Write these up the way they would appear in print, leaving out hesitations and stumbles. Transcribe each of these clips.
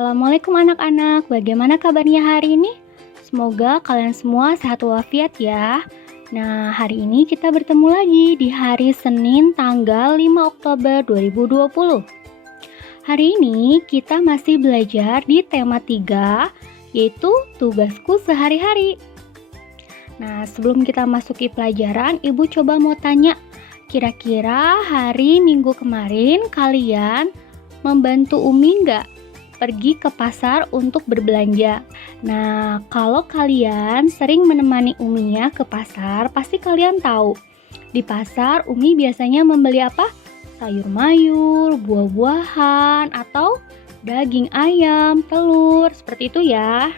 Assalamualaikum anak-anak, bagaimana kabarnya hari ini? Semoga kalian semua sehat walafiat ya. Nah, hari ini kita bertemu lagi di hari Senin tanggal 5 Oktober 2020. Hari ini kita masih belajar di tema 3, yaitu tugasku sehari-hari. Nah, sebelum kita masuki pelajaran, Ibu coba mau tanya, kira-kira hari Minggu kemarin kalian membantu Umi nggak pergi ke pasar untuk berbelanja? Nah, kalau kalian sering menemani Umi ya ke pasar, pasti kalian tahu. Di pasar, Umi biasanya membeli apa? Sayur mayur, buah-buahan, atau daging ayam, telur, seperti itu ya.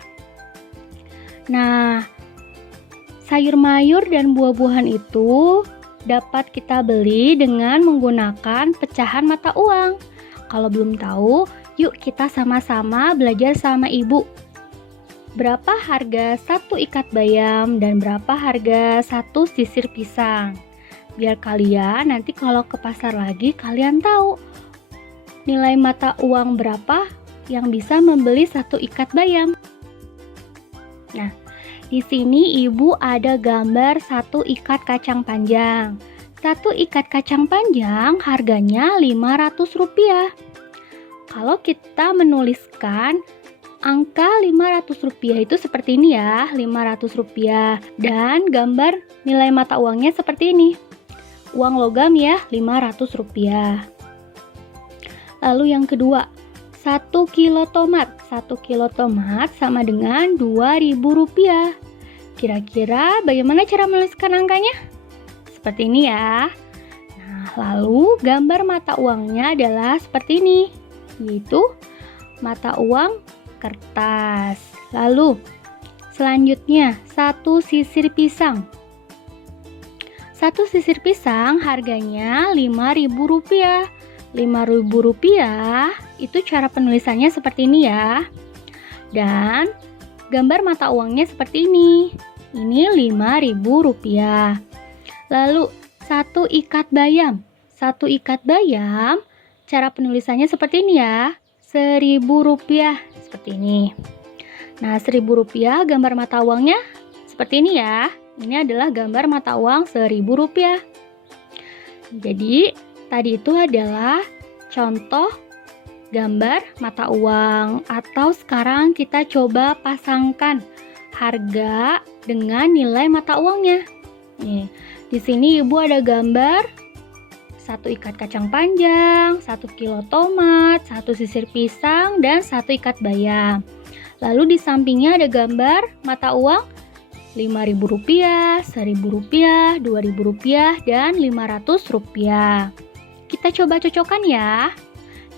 Nah, sayur mayur dan buah-buahan itu dapat kita beli dengan menggunakan pecahan mata uang. Kalau belum tahu, yuk kita sama-sama belajar sama Ibu. Berapa harga satu ikat bayam dan berapa harga satu sisir pisang? Biar kalian nanti kalau ke pasar lagi kalian tahu nilai mata uang berapa yang bisa membeli satu ikat bayam. Nah, di sini Ibu ada gambar satu ikat kacang panjang. Satu ikat kacang panjang harganya Rp500. Kalau kita menuliskan angka Rp500 itu seperti ini ya, Rp500. Dan gambar nilai mata uangnya seperti ini. Uang logam ya, Rp500. Lalu yang kedua, 1 kilo tomat. 1 kilo tomat sama dengan Rp2.000. Kira-kira bagaimana cara menuliskan angkanya? Seperti ini ya. Nah, lalu gambar mata uangnya adalah seperti ini, yaitu mata uang kertas. Lalu selanjutnya satu sisir pisang. Satu sisir pisang harganya Rp5.000. Rp5.000 itu cara penulisannya seperti ini ya. Dan gambar mata uangnya seperti ini. Ini Rp5.000. Lalu satu ikat bayam. Satu ikat bayam cara penulisannya seperti ini ya, Rp1.000, seperti ini. Nah, Rp1.000 gambar mata uangnya seperti ini ya. Ini adalah gambar mata uang Rp1.000. Jadi, tadi itu adalah contoh gambar mata uang. Atau sekarang kita coba pasangkan harga dengan nilai mata uangnya. Nih, di sini Ibu ada gambar 1 ikat kacang panjang, 1 kilo tomat, 1 sisir pisang, dan 1 ikat bayam. Lalu di sampingnya ada gambar mata uang Rp5.000, Rp1.000, Rp2.000, dan Rp500. Kita coba cocokkan ya.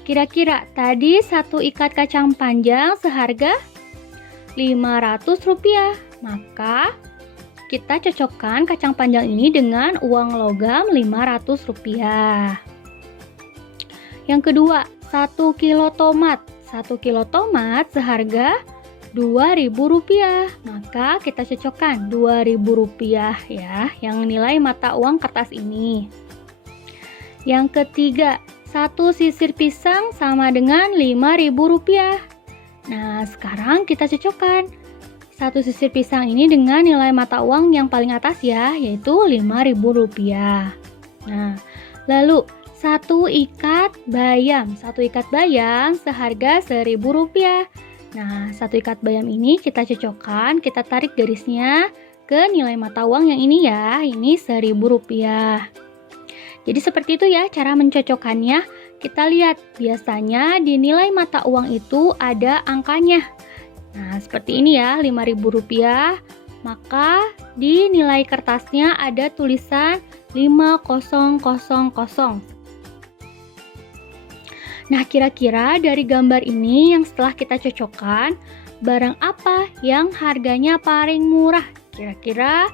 Kira-kira tadi 1 ikat kacang panjang seharga Rp500. Maka kita cocokkan kacang panjang ini dengan uang logam Rp500. Yang kedua, 1 kilo tomat. 1 kilo tomat seharga Rp2.000. Maka kita cocokkan Rp2.000 ya, yang nilai mata uang kertas ini. Yang ketiga, 1 sisir pisang sama dengan Rp5.000. Nah, sekarang kita cocokkan 1 sisir pisang ini dengan nilai mata uang yang paling atas ya, yaitu Rp5.000. Nah, lalu 1 ikat bayam. 1 ikat bayam seharga Rp1.000. Nah, 1 ikat bayam ini kita cocokkan, kita tarik garisnya ke nilai mata uang yang ini ya, ini Rp1.000. Jadi seperti itu ya cara mencocokkannya. Kita lihat, biasanya di nilai mata uang itu ada angkanya. Nah, seperti ini ya, Rp5.000. Maka di nilai kertasnya ada tulisan 5000. Nah, kira-kira dari gambar ini yang setelah kita cocokkan, barang apa yang harganya paling murah? Kira-kira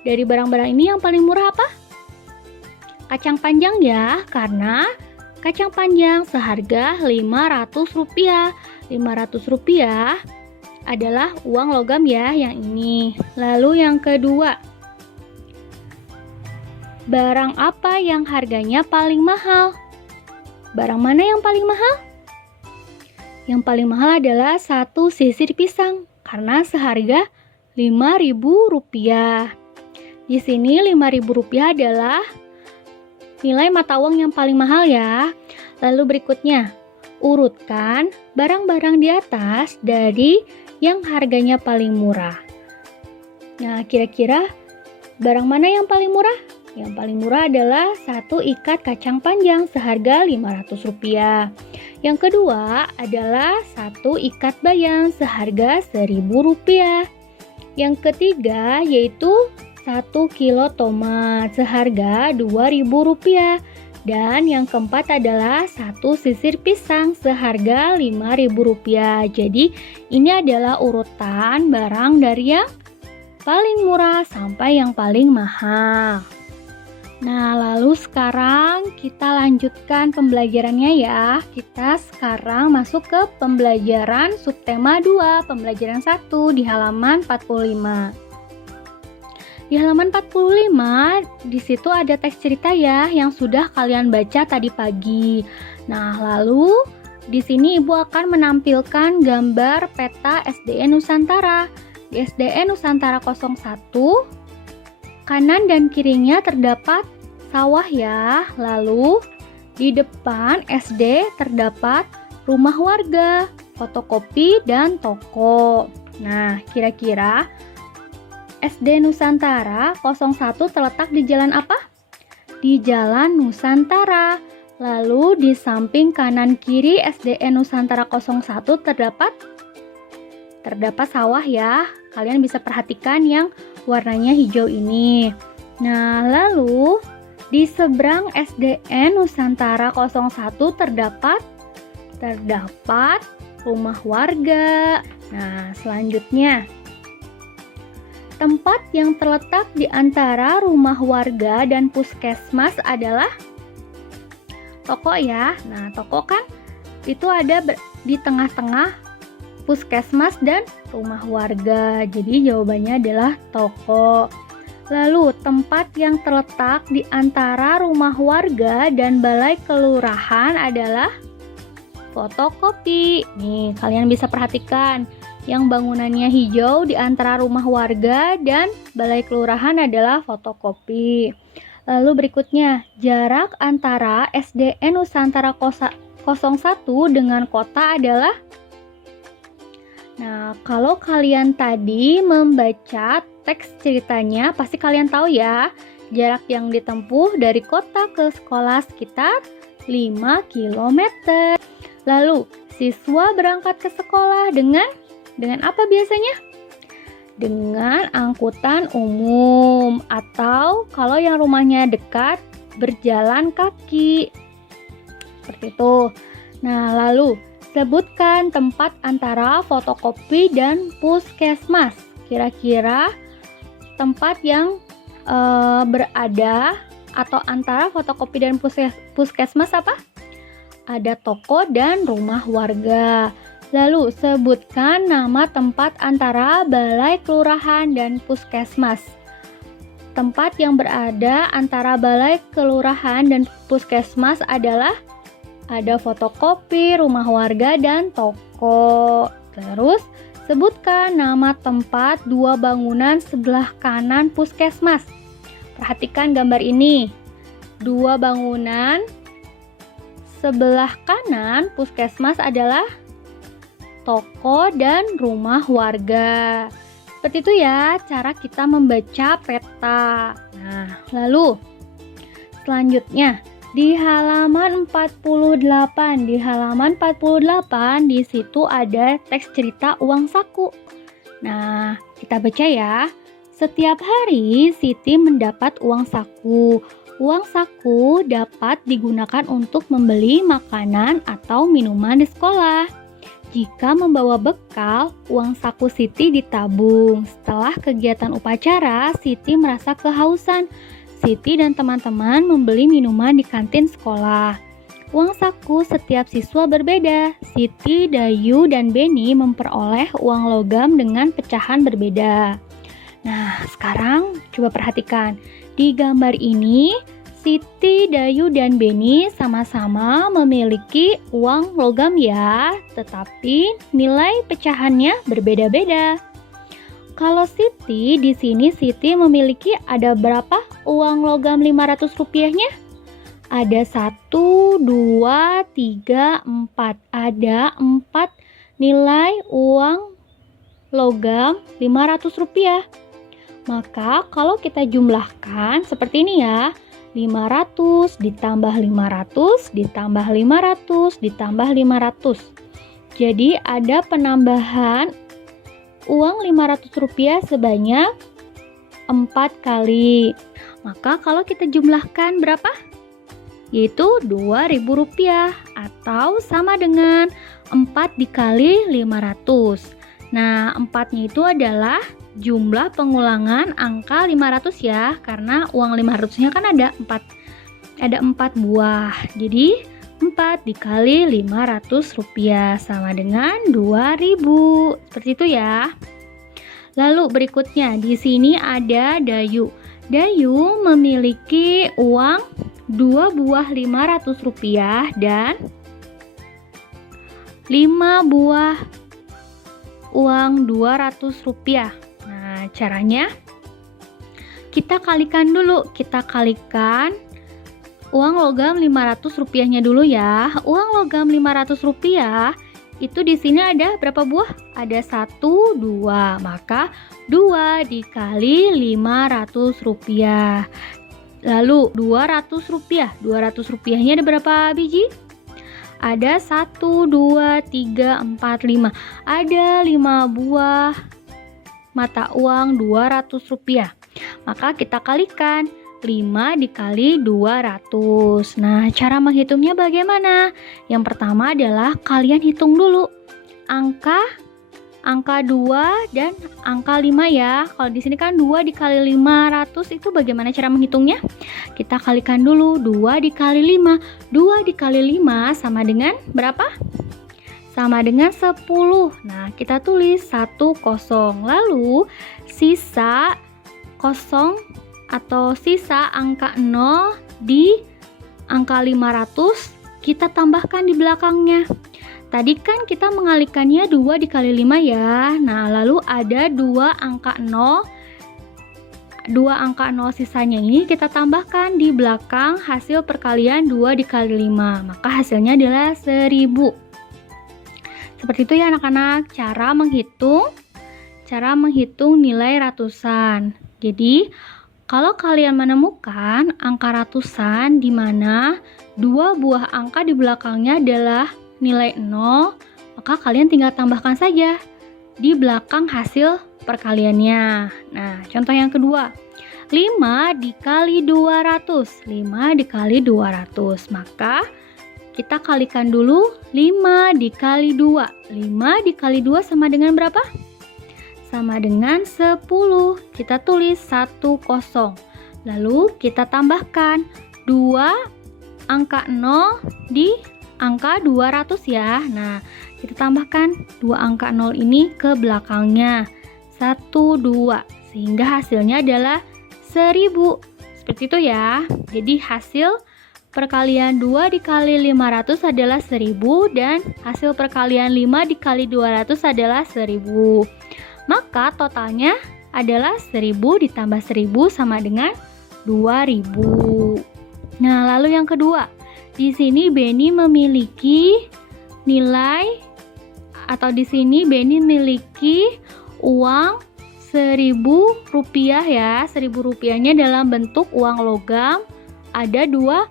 dari barang-barang ini yang paling murah apa? Kacang panjang ya, karena kacang panjang seharga Rp500. Rp500 adalah uang logam ya yang ini. Lalu yang kedua, barang apa yang harganya paling mahal? Barang mana yang paling mahal? Yang paling mahal adalah satu sisir pisang karena seharga Rp5.000. Di sini Rp5.000 adalah nilai mata uang yang paling mahal ya. Lalu berikutnya, urutkan barang-barang di atas dari yang harganya paling murah. Nah, kira-kira barang mana yang paling murah? Yang paling murah adalah satu ikat kacang panjang seharga Rp500. Yang kedua adalah satu ikat bayam seharga Rp1.000. Yang ketiga yaitu 1 kilo tomat seharga Rp2.000. Dan yang keempat adalah satu sisir pisang seharga Rp5.000. Jadi ini adalah urutan barang dari yang paling murah sampai yang paling mahal. Nah, lalu sekarang kita lanjutkan pembelajarannya ya. Kita sekarang masuk ke pembelajaran subtema 2, pembelajaran 1 di halaman 45. Di halaman 45, di situ ada teks cerita ya yang sudah kalian baca tadi pagi. Nah, lalu di sini Ibu akan menampilkan gambar peta SDN Nusantara. Di SDN Nusantara 01, kanan dan kirinya terdapat sawah ya. Lalu di depan SD terdapat rumah warga, fotokopi, dan toko. Nah, kira-kira SD Nusantara 01 terletak di jalan apa? Di Jalan Nusantara. Lalu di samping kanan kiri SDN Nusantara 01 terdapat sawah ya. Kalian bisa perhatikan yang warnanya hijau ini. Nah, lalu di seberang SDN Nusantara 01 terdapat rumah warga. Nah, selanjutnya tempat yang terletak di antara rumah warga dan puskesmas adalah toko ya. Nah, toko kan itu ada di tengah-tengah puskesmas dan rumah warga. Jadi jawabannya adalah toko. Lalu tempat yang terletak di antara rumah warga dan balai kelurahan adalah fotokopi. Nih, kalian bisa perhatikan yang bangunannya hijau di antara rumah warga dan balai kelurahan adalah fotokopi. Lalu berikutnya, jarak antara SDN Nusantara 01 dengan kota adalah. Nah, kalau kalian tadi membaca teks ceritanya, pasti kalian tahu ya, jarak yang ditempuh dari kota ke sekolah sekitar 5 km. Lalu, siswa berangkat ke sekolah dengan apa biasanya? Dengan angkutan umum, atau kalau yang rumahnya dekat, berjalan kaki. Seperti itu. Nah, lalu sebutkan tempat antara fotokopi dan puskesmas. Kira-kira tempat yang berada atau antara fotokopi dan puskesmas apa? Ada toko dan rumah warga. Lalu sebutkan nama tempat antara balai kelurahan dan puskesmas. Tempat yang berada antara balai kelurahan dan puskesmas adalah ada fotokopi, rumah warga, dan toko. Terus sebutkan nama tempat dua bangunan sebelah kanan puskesmas. Perhatikan gambar ini. Dua bangunan sebelah kanan puskesmas adalah toko dan rumah warga. Seperti itu ya cara kita membaca peta. Nah, lalu selanjutnya di halaman 48. Di halaman 48 di situ ada teks cerita uang saku. Nah, kita baca ya. Setiap hari Siti mendapat uang saku. Uang saku dapat digunakan untuk membeli makanan atau minuman di sekolah. Jika membawa bekal, uang saku Siti ditabung. Setelah kegiatan upacara, Siti merasa kehausan. Siti dan teman-teman membeli minuman di kantin sekolah. Uang saku setiap siswa berbeda. Siti, Dayu, dan Beni memperoleh uang logam dengan pecahan berbeda. Nah, sekarang coba perhatikan. Di gambar ini, Siti, Dayu, dan Beni sama-sama memiliki uang logam ya, tetapi nilai pecahannya berbeda-beda. Kalau Siti, di sini Siti memiliki ada berapa uang logam 500 rupiahnya? Ada 1, 2, 3, 4. Ada 4 nilai uang logam 500 rupiah. Maka kalau kita jumlahkan seperti ini ya, 500 ditambah 500 ditambah 500 ditambah 500. Jadi ada penambahan uang 500 rupiah sebanyak 4 kali. Maka kalau kita jumlahkan berapa? Yaitu 2.000 rupiah atau sama dengan 4 dikali 500. Nah, 4-nya itu adalah jumlah pengulangan angka 500 ya, karena uang 500-nya kan ada 4 buah. Jadi 4 dikali 500 rupiah sama dengan 2.000. Seperti itu ya. Lalu berikutnya di sini ada Dayu. Dayu memiliki uang 2 buah 500 rupiah dan 5 buah uang 200 rupiah. Nah, caranya kita kalikan dulu. Kita kalikan uang logam 500 rupiahnya dulu ya. Uang logam 500 rupiah itu di sini ada berapa buah? Ada 1, 2. Maka 2 dikali 500 rupiah. Lalu 200 rupiah. 200 rupiahnya ada berapa biji? Ada 1, 2, 3, 4, 5. Ada 5 buah mata uang 200 rupiah. Maka kita kalikan 5 dikali 200. Nah, cara menghitungnya bagaimana? Yang pertama adalah kalian hitung dulu angka 2 dan angka 5 ya. Kalau di sini kan 2 dikali 500 itu bagaimana cara menghitungnya? Kita kalikan dulu 2 dikali 5. 2 dikali 5 sama dengan berapa? Sama dengan 10. Nah, kita tulis 10. Lalu sisa kosong atau sisa angka 0 di angka 500 kita tambahkan di belakangnya. Tadi kan kita mengalikannya 2 dikali 5 ya. Nah, lalu ada 2 angka 0. 2 angka 0 sisanya ini kita tambahkan di belakang hasil perkalian 2 dikali 5. Maka hasilnya adalah 1000. Seperti itu ya anak-anak, cara menghitung nilai ratusan. Jadi, kalau kalian menemukan angka ratusan di mana 2 buah angka di belakangnya adalah nilai 0, maka kalian tinggal tambahkan saja di belakang hasil perkaliannya. Nah, contoh yang kedua, 5 dikali 200. 5 dikali 200. Maka kita kalikan dulu 5 dikali 2. 5 dikali 2 sama dengan berapa? Sama dengan 10. Kita tulis 10. Lalu kita tambahkan 2 angka 0 di angka 200 ya. Nah, kita tambahkan 2 angka 0 ini ke belakangnya. 1, 2. Sehingga hasilnya adalah 1000. Seperti itu ya. Jadi hasil perkalian 2 dikali 500 adalah 1000 dan hasil perkalian 5 dikali 200 adalah 1000. Maka totalnya adalah 1000 ditambah 1000 sama dengan 2000. Nah, lalu yang kedua. Di sini Beni memiliki nilai atau di sini Beni memiliki uang 1000 rupiah ya. 1000 rupiahnya dalam bentuk uang logam ada dua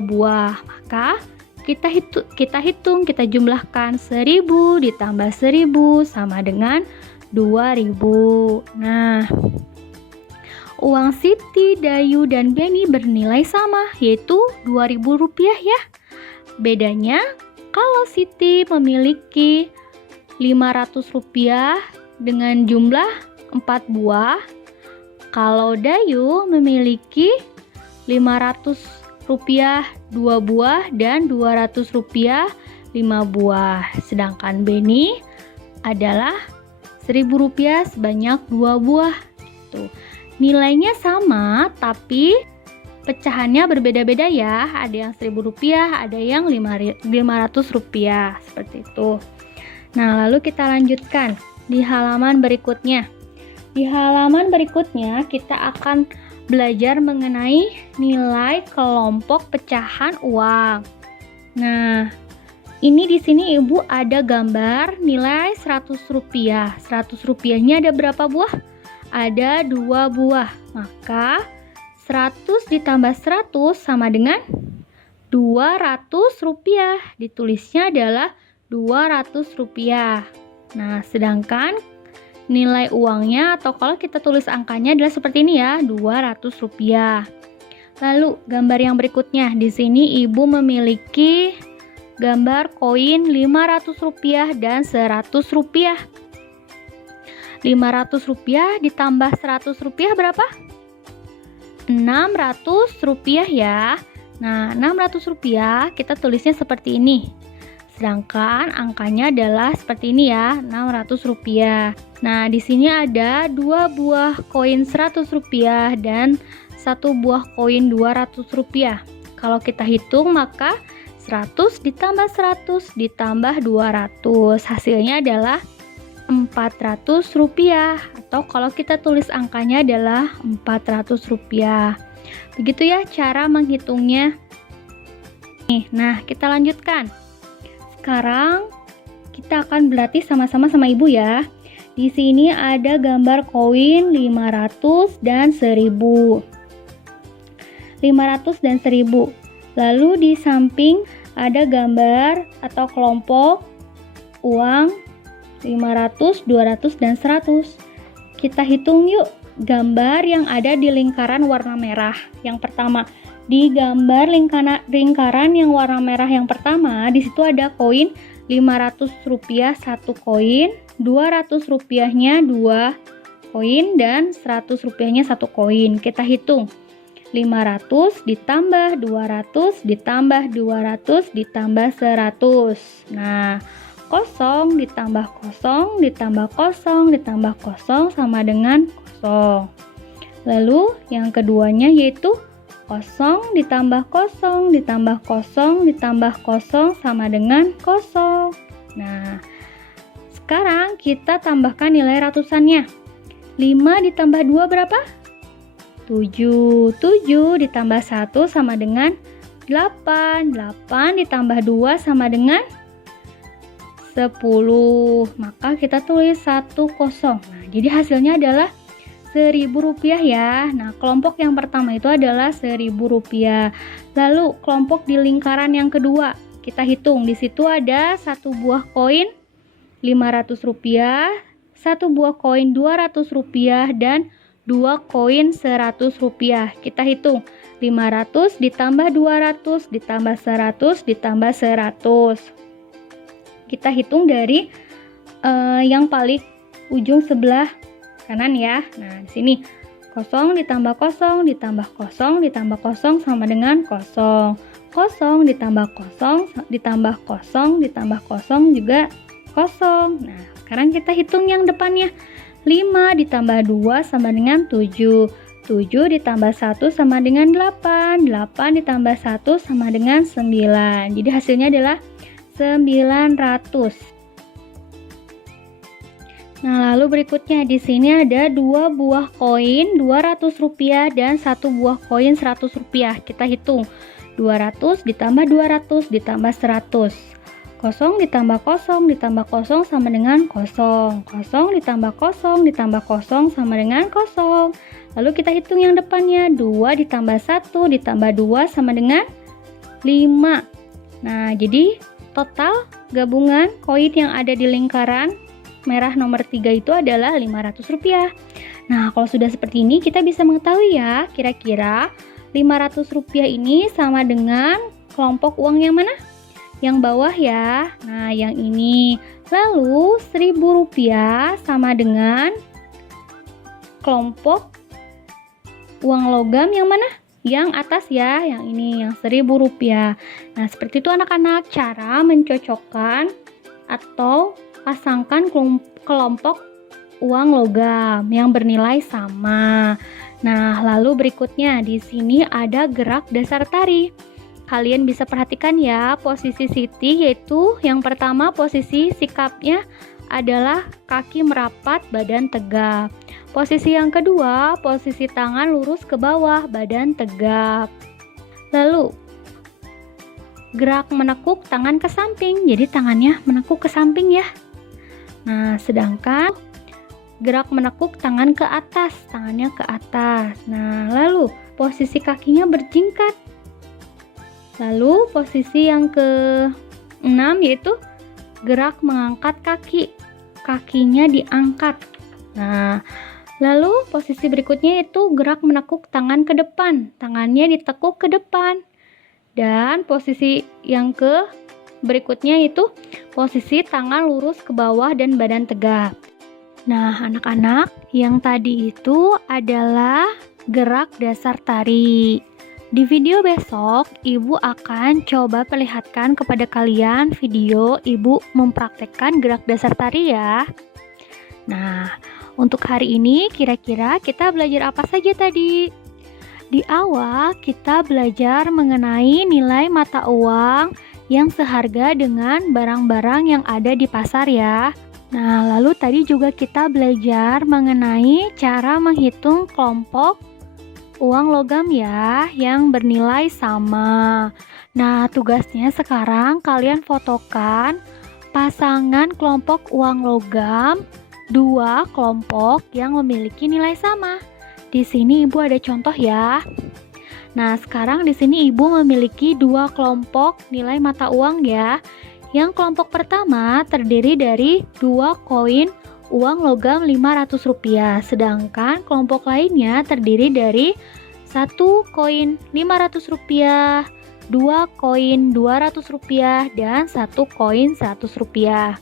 buah. Maka kita jumlahkan 1000 ditambah 1000 sama dengan 2000. Nah, uang Siti, Dayu, dan Beni bernilai sama, yaitu 2000 rupiah ya. Bedanya, kalau Siti memiliki 500 rupiah dengan jumlah 4 buah, kalau Dayu memiliki 500 rupiah 2 buah dan 200 rupiah 5 buah. Sedangkan Beni adalah 1000 rupiah sebanyak 2 buah. Tuh. Nilainya sama, tapi pecahannya berbeda-beda ya. Ada yang Rp1.000, ada yang Rp500, seperti itu. Nah, lalu kita lanjutkan di halaman berikutnya. Di halaman berikutnya kita akan belajar mengenai nilai kelompok pecahan uang. Nah, ini di sini Ibu ada gambar nilai Rp100. Rp100-nya ada berapa buah? Ada 2 buah. Maka 100 ditambah 100 sama dengan Rp200. Ditulisnya adalah Rp200. Nah, sedangkan nilai uangnya atau kalau kita tulis angkanya adalah seperti ini ya, Rp200. Lalu, gambar yang berikutnya. Di sini Ibu memiliki gambar koin Rp500 dan Rp100. Rp500 ditambah Rp100 berapa? Rp600 ya. Nah, Rp600 kita tulisnya seperti ini. Sedangkan angkanya adalah seperti ini ya, Rp600. Nah, di sini ada 2 buah koin Rp100 dan 1 buah koin Rp200. Kalau kita hitung maka 100 ditambah 100 ditambah 200. Hasilnya adalah Rp400, atau kalau kita tulis angkanya adalah Rp400. Begitu ya cara menghitungnya. Nah, kita lanjutkan. Sekarang kita akan berlatih sama-sama sama Ibu ya. Di sini ada gambar koin 500 dan 1000. 500 dan 1000. Lalu di samping ada gambar atau kelompok uang 500, 200, dan 100. Kita hitung yuk gambar yang ada di lingkaran warna merah. Yang pertama, di gambar lingkaran yang warna merah yang pertama, di situ ada koin Rp500 1 koin, Rp200-nya 2 koin, dan Rp100-nya 1 koin. Kita hitung. 500 ditambah 200 ditambah 200 ditambah 100. Nah, 0 ditambah 0 ditambah 0 ditambah 0 sama dengan 0. Lalu yang keduanya yaitu 0 ditambah 0 ditambah 0 ditambah 0 sama dengan 0. Nah, sekarang kita tambahkan nilai ratusannya. 5 ditambah 2 berapa? 7. 7 ditambah 1 sama dengan 8. 8 ditambah 2 sama dengan 10. Maka kita tulis 10. Nah, jadi hasilnya adalah Rp1.000 ya. Nah, kelompok yang pertama itu adalah Rp1.000. Lalu kelompok di lingkaran yang kedua, kita hitung. Di situ ada 1 buah koin Rp500, 1 buah koin Rp200, dan 2 koin Rp100. Kita hitung. 500 ditambah 200 ditambah 100 ditambah 100. Kita hitung dari yang paling ujung sebelah kanan ya. Nah, di sini 0 ditambah 0 ditambah 0 ditambah 0 sama dengan 0. 0 ditambah 0 ditambah 0 ditambah 0 juga 0. Nah, sekarang kita hitung yang depannya. 5 ditambah 2 sama dengan 7. 7 ditambah 1 sama dengan 8. 8 ditambah 1 sama dengan 9. Jadi hasilnya adalah 900. Nah, lalu berikutnya di sini ada 2 buah koin Rp200 dan 1 buah koin Rp100. Kita hitung. 200 ditambah 200 ditambah 100. 0 ditambah 0 ditambah 0 sama dengan 0. 0 ditambah 0 ditambah 0 sama dengan 0. Lalu kita hitung yang depannya. 2 ditambah 1 ditambah 2 sama dengan 5. Nah, jadi total gabungan koin yang ada di lingkaran merah nomor 3 itu adalah Rp500. Nah, kalau sudah seperti ini kita bisa mengetahui ya, kira-kira Rp500 ini sama dengan kelompok uang yang mana? Yang bawah ya. Nah, yang ini. Lalu Rp1.000 sama dengan kelompok uang logam yang mana? Yang atas ya, yang ini, yang Rp1.000. Nah, seperti itu anak-anak, cara mencocokkan atau pasangkan kelompok uang logam yang bernilai sama. Nah, lalu berikutnya di sini ada gerak dasar tari. Kalian bisa perhatikan ya posisi Siti, yaitu yang pertama posisi sikapnya adalah kaki merapat, badan tegap. Posisi yang kedua, posisi tangan lurus ke bawah, badan tegap. Lalu gerak menekuk tangan ke samping, jadi tangannya menekuk ke samping ya. Nah, sedangkan gerak menekuk tangan ke atas, tangannya ke atas. Nah, lalu posisi kakinya berjingkat. Lalu posisi yang ke-6 yaitu gerak mengangkat kaki, kakinya diangkat. Nah, lalu posisi berikutnya itu gerak menekuk tangan ke depan, tangannya ditekuk ke depan. Dan posisi yang berikutnya itu posisi tangan lurus ke bawah dan badan tegap. Nah, anak-anak, yang tadi itu adalah gerak dasar tari. Di video besok, Ibu akan coba perlihatkan kepada kalian video Ibu mempraktekkan gerak dasar tari ya. Nah, untuk hari ini kira-kira kita belajar apa saja tadi? Di awal kita belajar mengenai nilai mata uang yang seharga dengan barang-barang yang ada di pasar ya. Nah, lalu tadi juga kita belajar mengenai cara menghitung kelompok uang logam ya, yang bernilai sama. Nah, tugasnya sekarang kalian fotokan pasangan kelompok uang logam, dua kelompok yang memiliki nilai sama. Di sini Ibu ada contoh ya. Nah, sekarang di sini Ibu memiliki dua kelompok nilai mata uang ya. Yang kelompok pertama terdiri dari dua koin uang logam Rp500, sedangkan kelompok lainnya terdiri dari satu koin Rp500, dua koin Rp200, dan satu koin Rp100.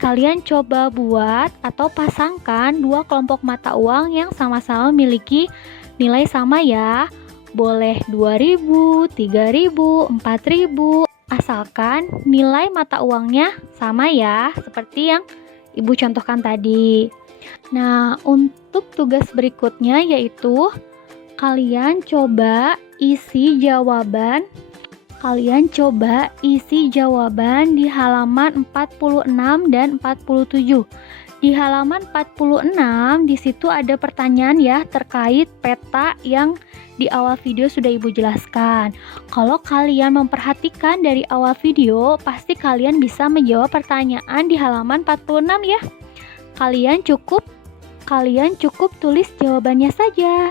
Kalian coba buat atau pasangkan dua kelompok mata uang yang sama-sama memiliki nilai sama ya. Boleh 2.000, 3.000, 4.000, asalkan nilai mata uangnya sama ya, seperti yang Ibu contohkan tadi. Nah, untuk tugas berikutnya yaitu kalian coba isi jawaban. Di halaman 46 dan 47. Di halaman 46 di situ ada pertanyaan ya terkait peta yang di awal video sudah Ibu jelaskan. Kalau kalian memperhatikan dari awal video, pasti kalian bisa menjawab pertanyaan di halaman 46 ya. Kalian cukup tulis jawabannya saja.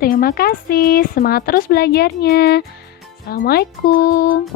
Terima kasih, semangat terus belajarnya. Assalamualaikum.